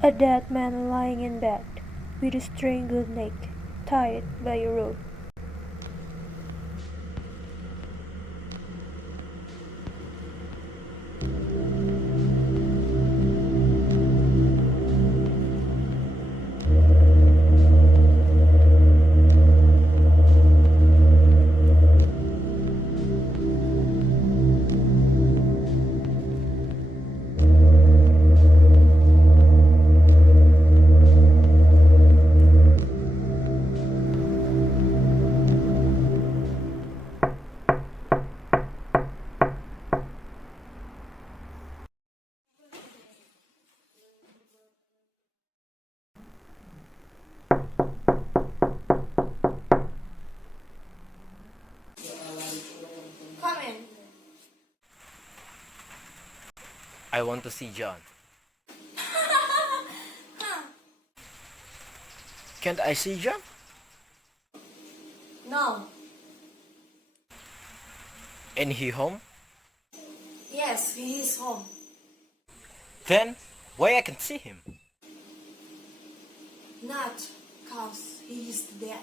A dead man lying in bed, with a strangled neck, tied by a rope. Come in. I want to see John. Can't I see John? No. And he home? Yes, he is home. Then why I can see him? Not cause he is dead.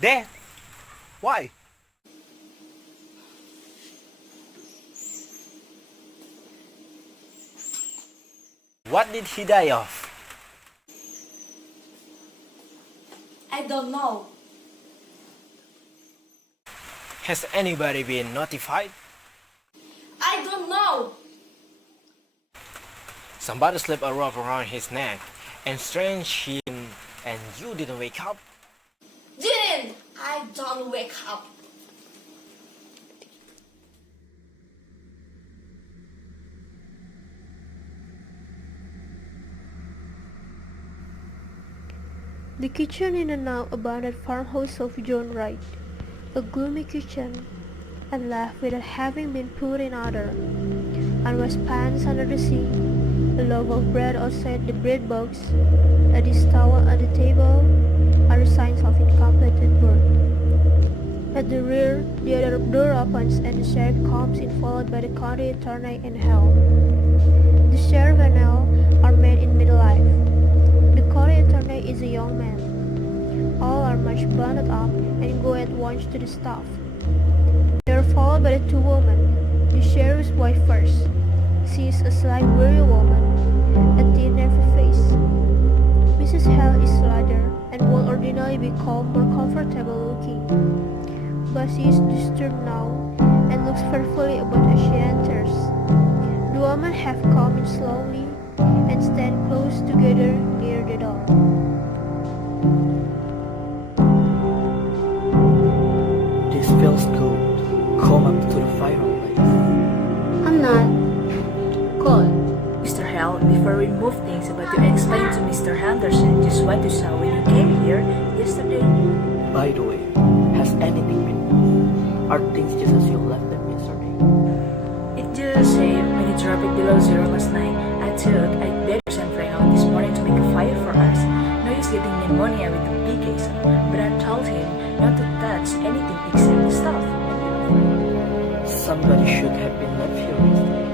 Dead? Why? What did he die of? I don't know. Has anybody been notified? I don't know. Somebody slipped a rope around his neck and strange him and you didn't wake up? Didn't. I don't wake up. The kitchen in a now abandoned farmhouse of John Wright, a gloomy kitchen, and left without having been put in order. Unwashed pans under the sink, a loaf of bread outside the bread box, a dish towel on the table, are signs of incompleted work. At the rear, the other door opens and the sheriff comes in followed by the county attorney and Hal. The sheriff and Hal are men in middle life. The county attorney is a young man. All are much bundled up and go at once to the staff. They are followed by the two women. The sheriff's wife first. She is a slight, weary woman, a thin, nervous face. Mrs. Hale is larger and would ordinarily be called more comfortable looking, but she is disturbed now and looks fearfully about as she enters. The women have come in slowly and stand close together near the door. This feels good. Come up to the fireplace. I'm not cold. Mr. Hell, before we move things about you explain to Mr. Henderson just what you saw when you came here yesterday. By the way, has anything been moved? Are things just as you left them yesterday? It just said when you dropped it below zero last night, I thought I'd better send Frank out this morning to make a fire for us. No use getting pneumonia with the big case, but I told him not to touch anything except the stuff. Somebody should have been left here yesterday.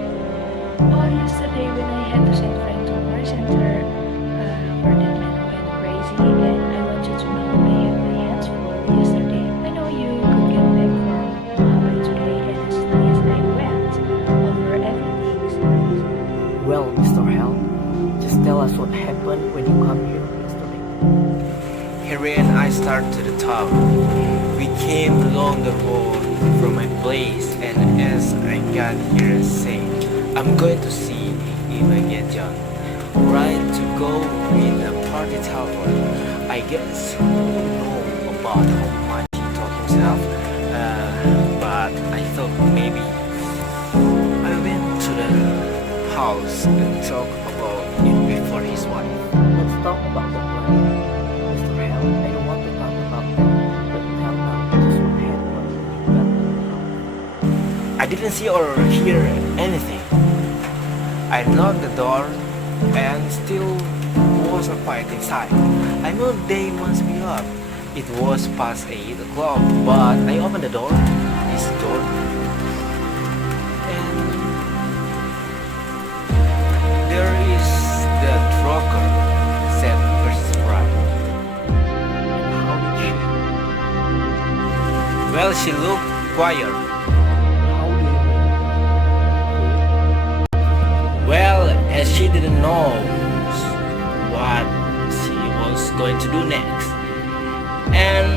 Oh, yesterday when I had to send Frank to our center for that man went crazy, and I want you to know I had my hands full yesterday. I know you could get back from by today, and as long as I went over everything. Well, Mr. Hell, just tell us what happened when you come here yesterday. Harry and I started to the top. We came along the road from my place, and as I got here, I say, I'm going to see if I get John. Right to go in the party tower. I guess you know about how much he taught himself, but I thought maybe I went to the house and talk about it before his wife. Let's talk about the plan. Mr. Hell, I don't want to talk about that, but tell now just what happened when you got to the house. I didn't see or hear anything. I knocked the door and still wasn't quiet inside. I knew they must be up. It was past 8 o'clock, but I opened the door, this door, and there is she looked quiet. How do you mean? Well, as she didn't know what she was going to do next, and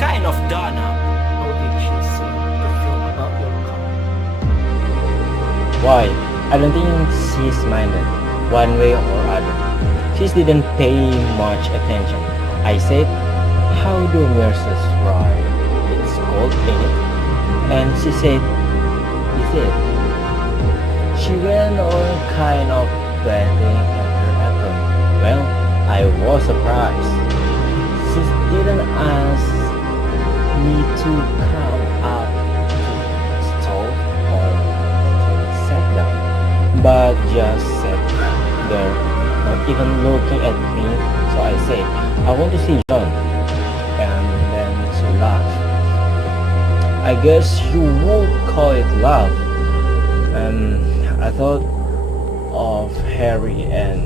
kind of done up. How did she seem to feel about your comment? Why? I don't think she's minded one way or other. She didn't pay much attention. I said, "How do nurses write? It's cold, ain't it?" And she said, "Is it?" She went on kind of batting at her apron. Well, I was surprised. She didn't ask me to come up to the stove or to sit down, but just sat there, not even looking at me. So I said, "I want to see John." And then she laughed. "I guess you would call it love." And I thought of Harry and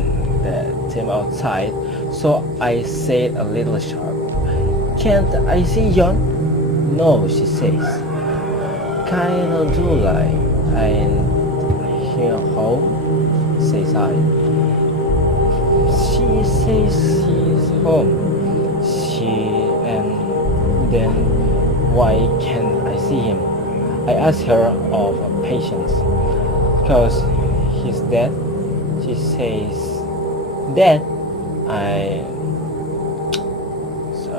the team outside, so I said a little sharp, "Can't I see John?" "No," she says. "Kinda do like I'm here home," says I. She says she's home. And then why can't I see him? I asked her of patience. "Because he's dead," she says. "Dead?" So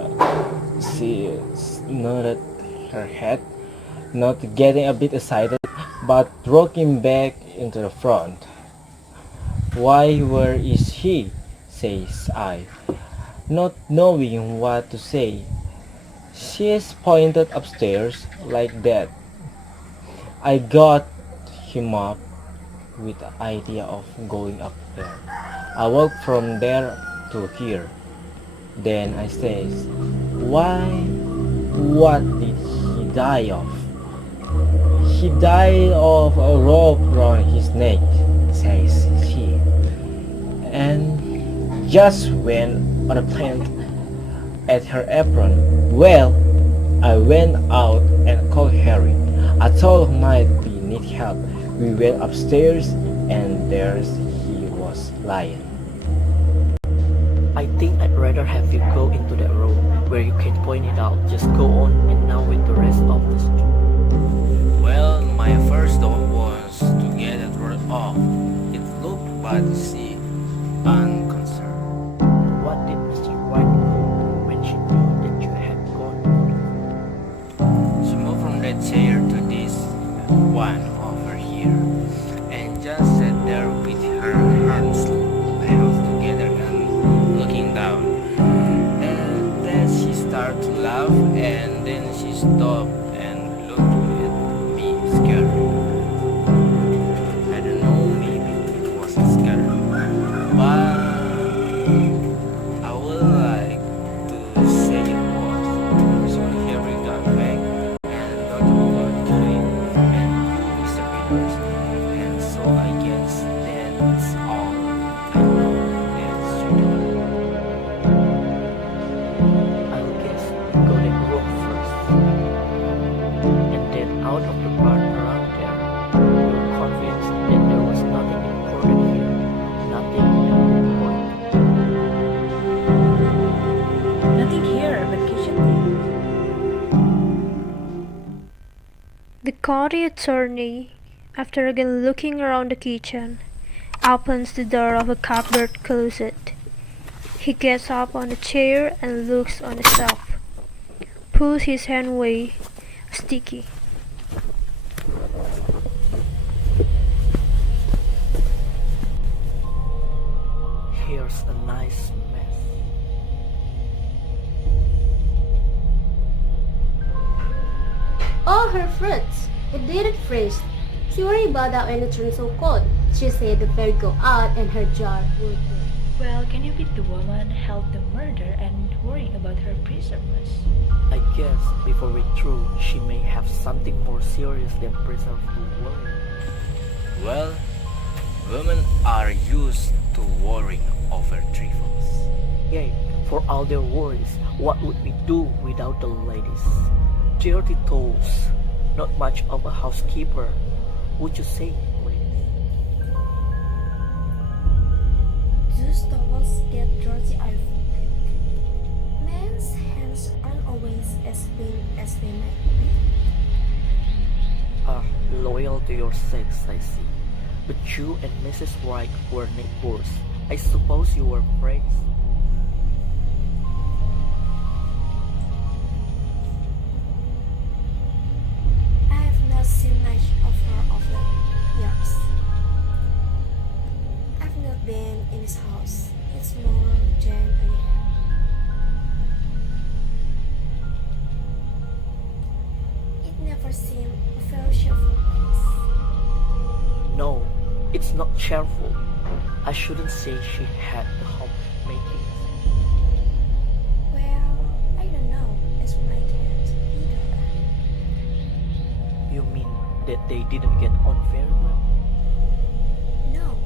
she nodded her head, not getting a bit excited, but rocking back into the front. "Why, where is he?" says I, not knowing what to say. She's pointed upstairs like that. I got him up with the idea of going up there. I walked from there to here. Then I says, "Why? What did he die of?" "He died of a rope around his neck," says she, and just went on a plant at her apron. Well, I went out and called Harry. I thought he might need help. We went upstairs and there he was lying. I think I'd rather have you go into that room where you can point it out. Just go on and now with the rest of the story. Well, my first thought was to get that word off. It looked bad to see, unconcerned. What did Mr. White do when she knew that you had gone? She moved from that chair to this one over here, and just sat there with her hands held together and looking down. And then she started to laugh, and then she stopped and looked at me scared. I don't know, maybe it wasn't scared, but I would like to say it was. So Harry got back and thought about doing and Mr. Peters, and so I guess that's all I know. That's true. I'll guess you go that room first. And then out of the part around there, you're convinced that there was nothing important here. Nothing important. Nothing here but kitchen table. The county attorney, after again looking around the kitchen, opens the door of a cupboard closet. He gets up on a chair and looks on the shelf. Pulls his hand away, sticky. Here's a nice mess. Oh, her fruits. It didn't freeze. She worried about that when it turned so cold. She said the fairy go out and her jar would break. Well, can you beat the woman held the murder and worrying about her preserves? I guess before we through, she may have something more serious than preserve to worry. Well, women are used to worrying over trifles. Yay, for all their worries, what would we do without the ladies? Dirty tools. Not much of a housekeeper, would you say, ladies? Those towels get dirty, I think. Men's hands aren't always as clean as they might be. Ah, loyal to your sex, I see. But you and Mrs. Wright were neighbors. I suppose you were friends. I have not seen much of her of late years. I've not been in his house. It's more than a year. It never seemed a very cheerful place. No, it's not cheerful. I shouldn't say she had the homemakings. Well, I don't know. It's my cat either. You mean that they didn't get on very well? No.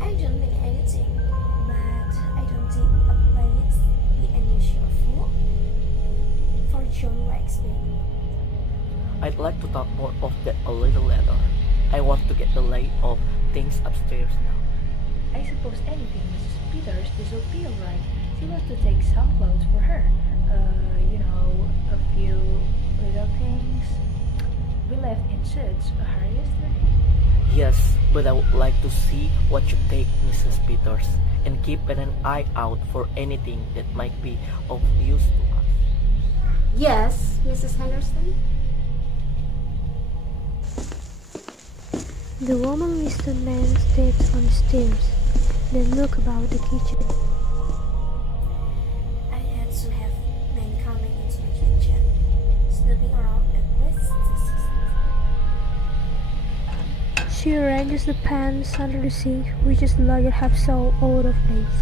I don't mean anything, but I don't think a place be unusual for John Wright's being. I'd like to talk more of that a little later. I want to get the lay of things upstairs now. I suppose anything Mrs. Peters this will be alright. She wants to take some clothes for her. A few little things. We left in such a hurry yesterday. Yes, but I would like to see what you take, Mrs. Peters, and keep an eye out for anything that might be of use to us. Yes, Mrs. Henderson? The woman raised the man's steps on the stairs, then looked about the kitchen. I had to have men coming into my kitchen, snooping around at places. She arranges the pans under the sink, which is like a half so out of place.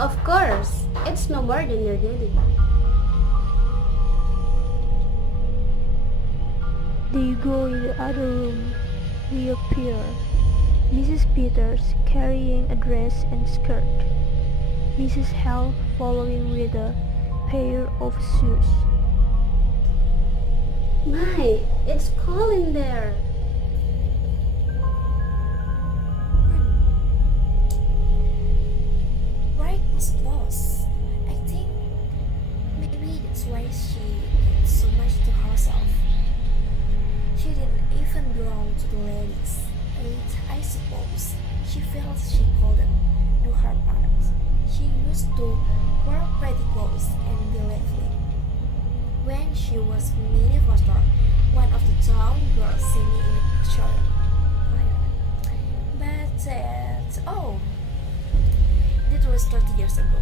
Of course, it's no more than your duty. They go in the other room. Reappear. Mrs. Peters carrying a dress and skirt. Mrs. Hale following with a pair of shoes. My, it's cold in there. Right was close. I think maybe that's why she gets so much to herself. She didn't even belong to the ladies. I suppose she felt she couldn't do her part. She used to wear pretty clothes and be lively. When she was Minnie Foster, one of the town girls singing in the choir. But that was 30 years ago.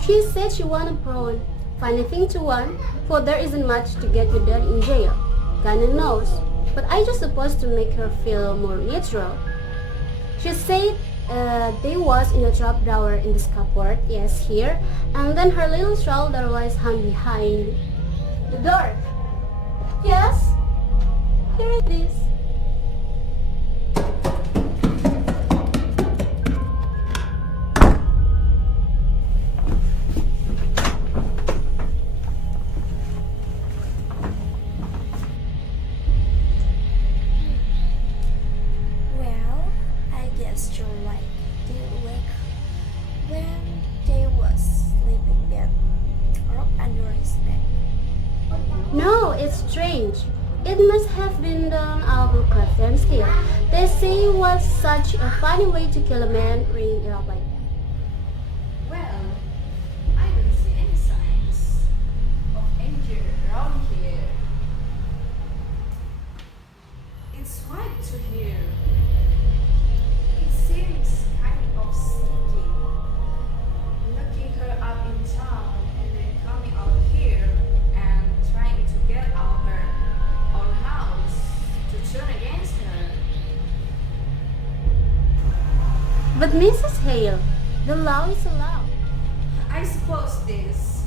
She said she wanted prawn. Funny thing to want, for there isn't much to get you done in jail. Kinda knows, but I just supposed to make her feel more neutral. She said they was in a top drawer in this cupboard, yes, here, and then her little shoulder was hung behind the door. Yes, here it is. Well, I guess you're right. Didn't wake when they was sleeping there, rope under his neck. No, it's strange. It must have been done out of curtains here. They say it was such a funny way to kill a man ringing it up like that. Well, I don't see any signs of danger around here. It's right to hear. It seems kind of sneaky. Looking her up in town and then coming out here and trying to get out her own house to turn against her. But Mrs. Hale, the law is a law. I suppose this.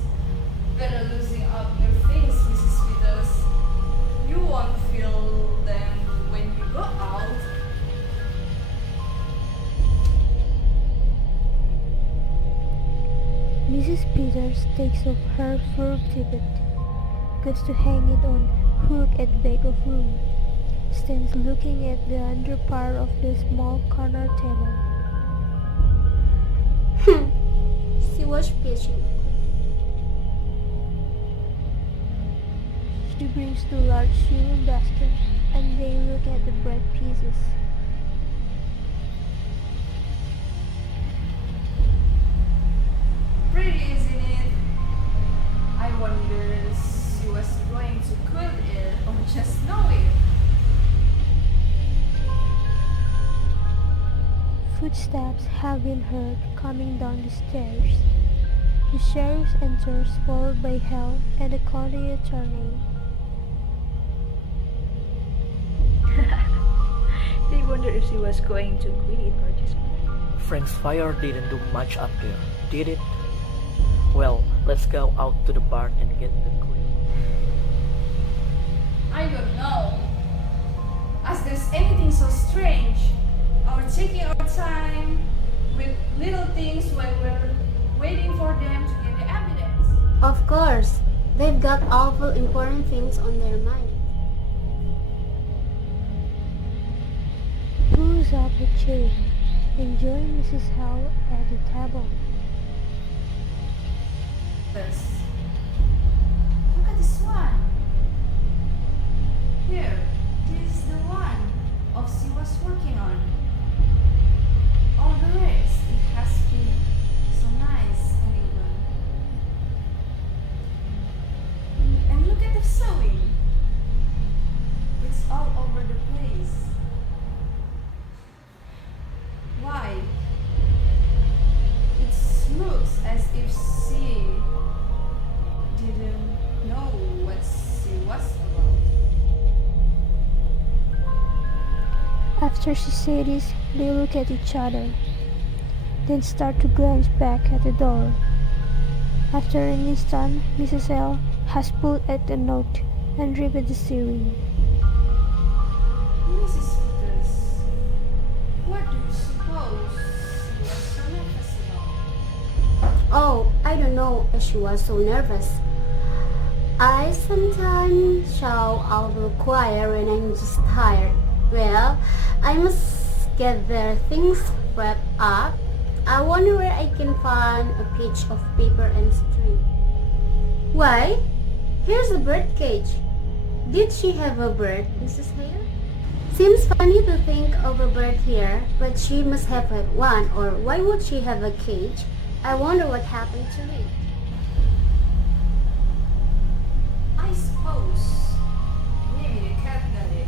Better losing up your things, Mrs. Peters. You won't feel them when you go out. Mrs. Peters takes off her fur tippet, goes to hang it on hook at the back of room, stands looking at the under part of the small corner table. She was pitching. She brings the large sewing basket, and they look at the bread pieces. Pretty, isn't it? I wonder she was going to cut it or just know it. Footsteps have been heard coming down the stairs. The sheriff enters, followed by Hal and the county attorney. They wondered if she was going to quit it or just Frank's fire didn't do much up there, did it? Well, let's go out to the bar and get the clue. I don't know. As there's anything so strange, our taking our time with little things while we're waiting for them to get the evidence. Of course, they've got awful important things on their mind. Pulls up a chair and joins Mrs. Hal at the table. This. Look at this one. Here, this is the one of she was working on. All the rest, it has been so nice and even. And look at the sewing. It's all over the place. Why? It looks as if she didn't know what she was about. After she says this, they look at each other, then start to glance back at the door. After an instant, Mrs. L has pulled at the note and ripped the sewing. Mrs. Peters, what do you suppose she was so nervous about? Oh, I don't know. She was so nervous. I sometimes shout out of the choir when I'm just tired. Well, I must get their things wrapped up. I wonder where I can find a piece of paper and string. Why? Here's a bird cage. Did she have a bird, Mrs. Hale? Seems funny to think of a bird here, but she must have had one, or why would she have a cage? I wonder what happened to it. I suppose maybe the cat got it.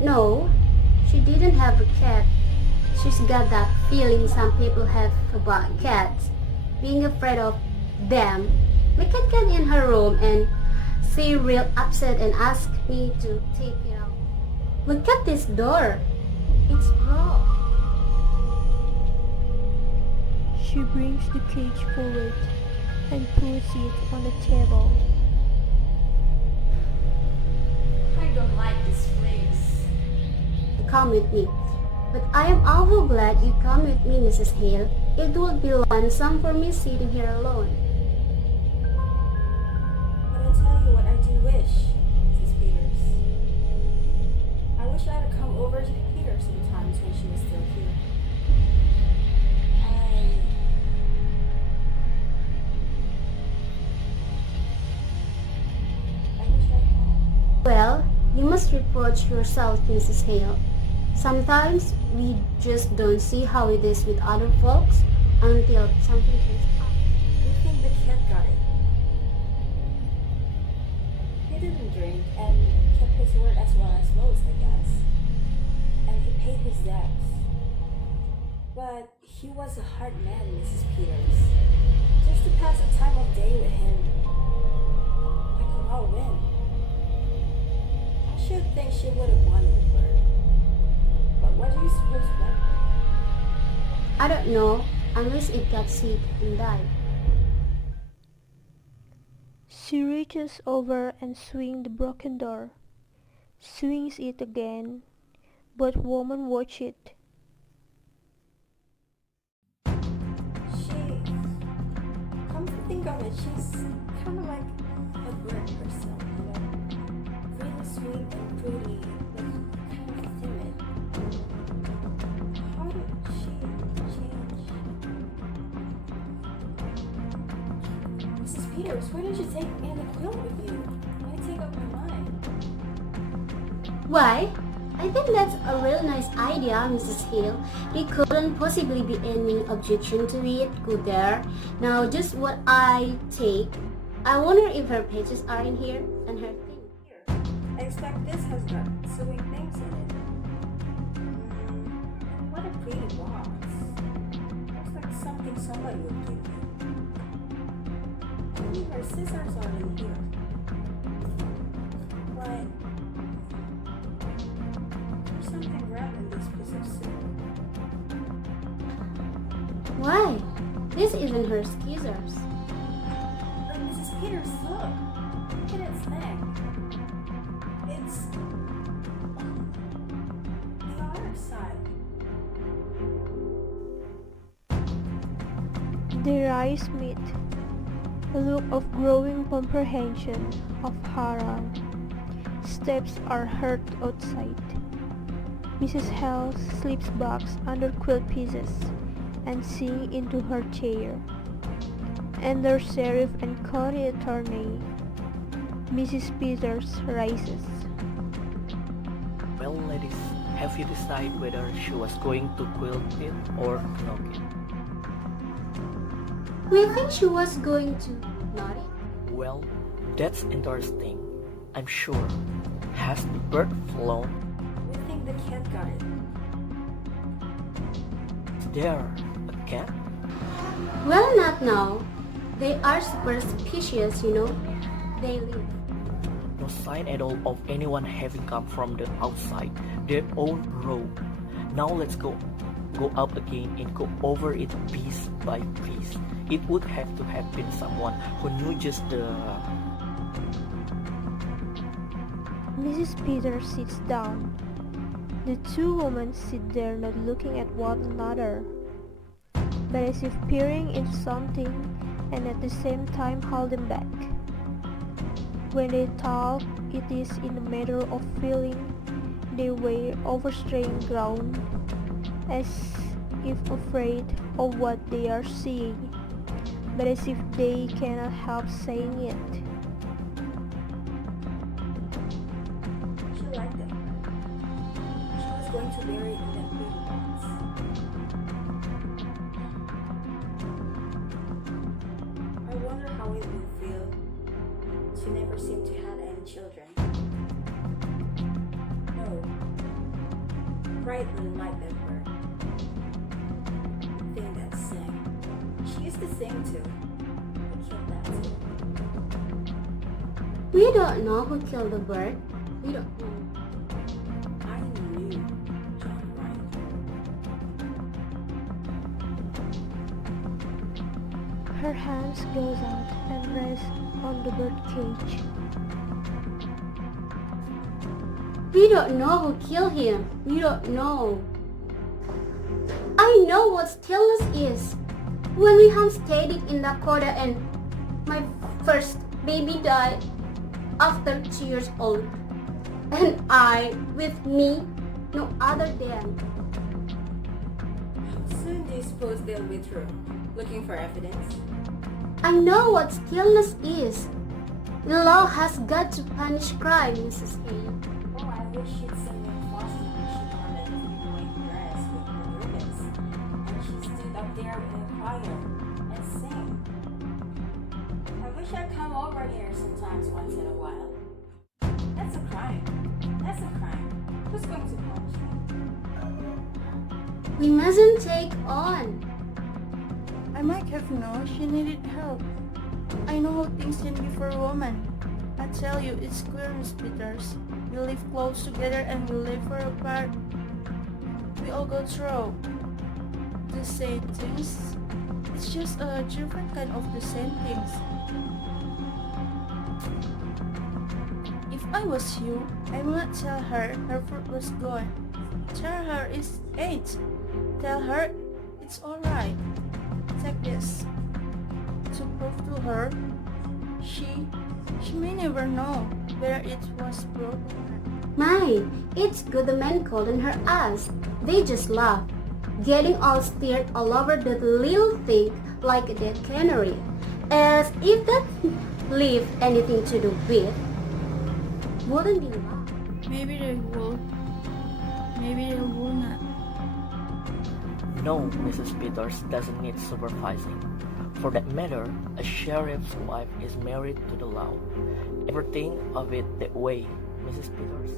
No, she didn't have a cat. She's got that feeling some people have about cats, being afraid of them. My cat got in her room and she real upset and asked me to take it out. Look at this door. It's broke. She brings the cage forward and puts it on the table. I don't like this place. Come with me. But I am awful glad you come with me, Mrs. Hale. It would be lonesome for me sitting here alone. But I tell you what I do wish, Mrs. Peters. I wish I had come over to here sometimes when she was still here. I wish I had. Well, you must reproach yourself, Mrs. Hale. Sometimes we just don't see how it is with other folks until something comes up. We think the cat got it. He didn't drink and kept his word as well as most, I guess. And he paid his debts. But he was a hard man, Mrs. Peters. Just to pass a time of day with him, I could not win. I should think she would have wanted the bird. But what do you suppose went? I don't know, unless it got sick and died. She reaches over and swings the broken door, swings it again. Both women watch it. think of it, she's kind of like a bird herself, you know? Really sweet and pretty, but kind of timid. How did she change? Mrs. Peters, why don't you take Anna Quill with you? Why take up her mind? Why? I think that's a real nice idea, Mrs. Hill. There couldn't possibly be any objection to it, could there? Now, just what I take. I wonder if her pages are in here and her thing. Here, I expect this has got sewing things in it. What a pretty box. Looks like something somebody would give me. Maybe her scissors are in here. But there's something wrapped in this piece of silk. Why? This isn't her scissors. But Mrs. Peters, look! Look at its neck. It's the other side. Their eyes meet. A look of growing comprehension of horror. Steps are heard outside. Mrs. Hale slips back under quilt pieces and sinks into her chair. Enter sheriff and county attorney. Mrs. Peters rises. Well, ladies, have you decided whether she was going to quilt it or knock it? We think she was going to not it. Well, that's interesting. I'm sure. Has the bird flown? We think the cat got it. Is there a cat? Well, not now. They are superstitious, you know. They live. No sign at all of anyone having come from the outside, their own road. Now let's go up again and go over it piece by piece. It would have to have been someone who knew just the... Mrs. Peters sits down. The two women sit there not looking at one another, but as if peering into something and at the same time holding back. When they talk, it is in a matter of feeling their way over straying ground, as if afraid of what they are seeing, but as if they cannot help saying it. She liked it. She was going to bury it in that pretty box. I wonder how it would feel. She never seemed to have any children. No. Bright wouldn't like that bird. The thing that sang. She used to sing too. Who killed that too? We don't know who killed the bird. We don't know. I knew John Wright. Her hands goes out and rest on the bird cage. We don't know who killed him. We don't know. I know what stillness is. When we homesteaded in Dakota and my first baby died after 2 years old. And I, with me, no other than. How soon do you suppose they'll withdraw? Looking for evidence? I know what stillness is. The law has got to punish crime, Mrs. Hale. Oh, I wish she'd seen me Boston when she wore that white dress with the ribbons. And she stood up there in the choir and sang. I wish I'd come over here sometimes once in a while. That's a crime. That's a crime. Who's going to punish me? We mustn't take on. I might have known she needed help. I know how things can be for a woman. I tell you, it's clear, Miss Peters. We live close together and we live far apart. We all go through the same things. It's just a different kind of the same things. If I was you, I would not tell her fruit was gone. Tell her it ain't. Tell her it's alright. Take this. to prove to her. She may never know where it was broken. My, it's good the man called on her ass. They just laugh, getting all stirred all over that little thing like a dead canary, as if that leave anything to do with. Wouldn't be laugh. Maybe they will. Maybe they will not. No, Mrs. Peters doesn't need supervising. For that matter, a sheriff's wife is married to the law. Everything of it that way, Mrs. Peters.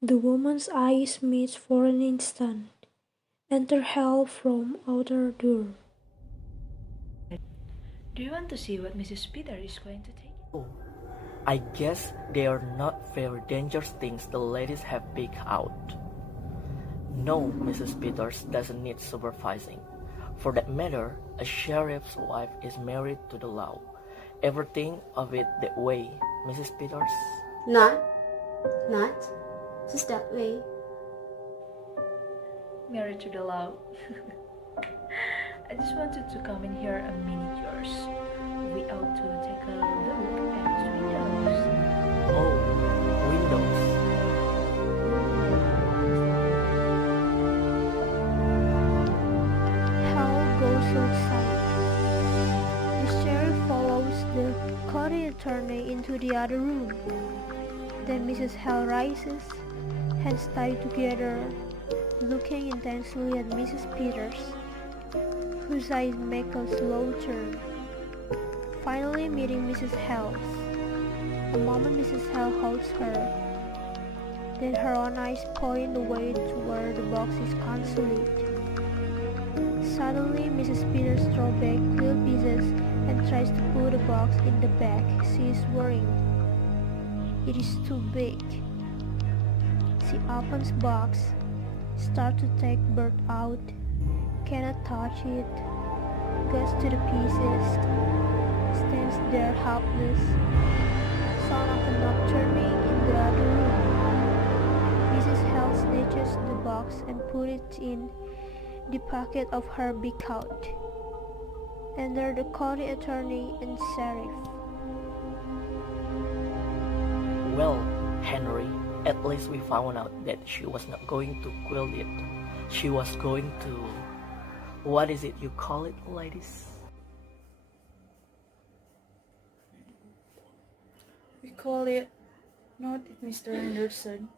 The woman's eyes meet for an instant. Enter Hal from outer door. Do you want to see what Mrs. Peter is going to take? Oh, I guess they are not very dangerous things the ladies have picked out. No, Mrs. Peters doesn't need supervising. For that matter, a sheriff's wife is married to the law. Everything of it that way, Mrs. Peters. Not just that way. Married to the law. I just wanted to come in here a minute, yours. We ought to take a look at the windows. Oh, windows. Hal goes outside. The sheriff follows the county attorney into the other room. Then Mrs. Hal rises, hands tied together, looking intensely at Mrs. Peters, whose eyes make a slow turn. Finally meeting Mrs. Hall's. A moment Mrs. Hall holds her. Then her own eyes point the way to where the box is concealed. Suddenly Mrs. Peters throws back quill pieces and tries to put the box in the bag she is wearing. It is too big. She opens box, starts to take bird out, cannot touch it, goes to the pieces, stands there helpless, sound of a knob turning in the other room. Mrs. Hall snatches the box and put it in the pocket of her big coat. Enter the county attorney and sheriff. Well, Henry, at least we found out that she was not going to quill it. She was going to... What is it you call it, ladies? We call it, not it, Mr. Anderson.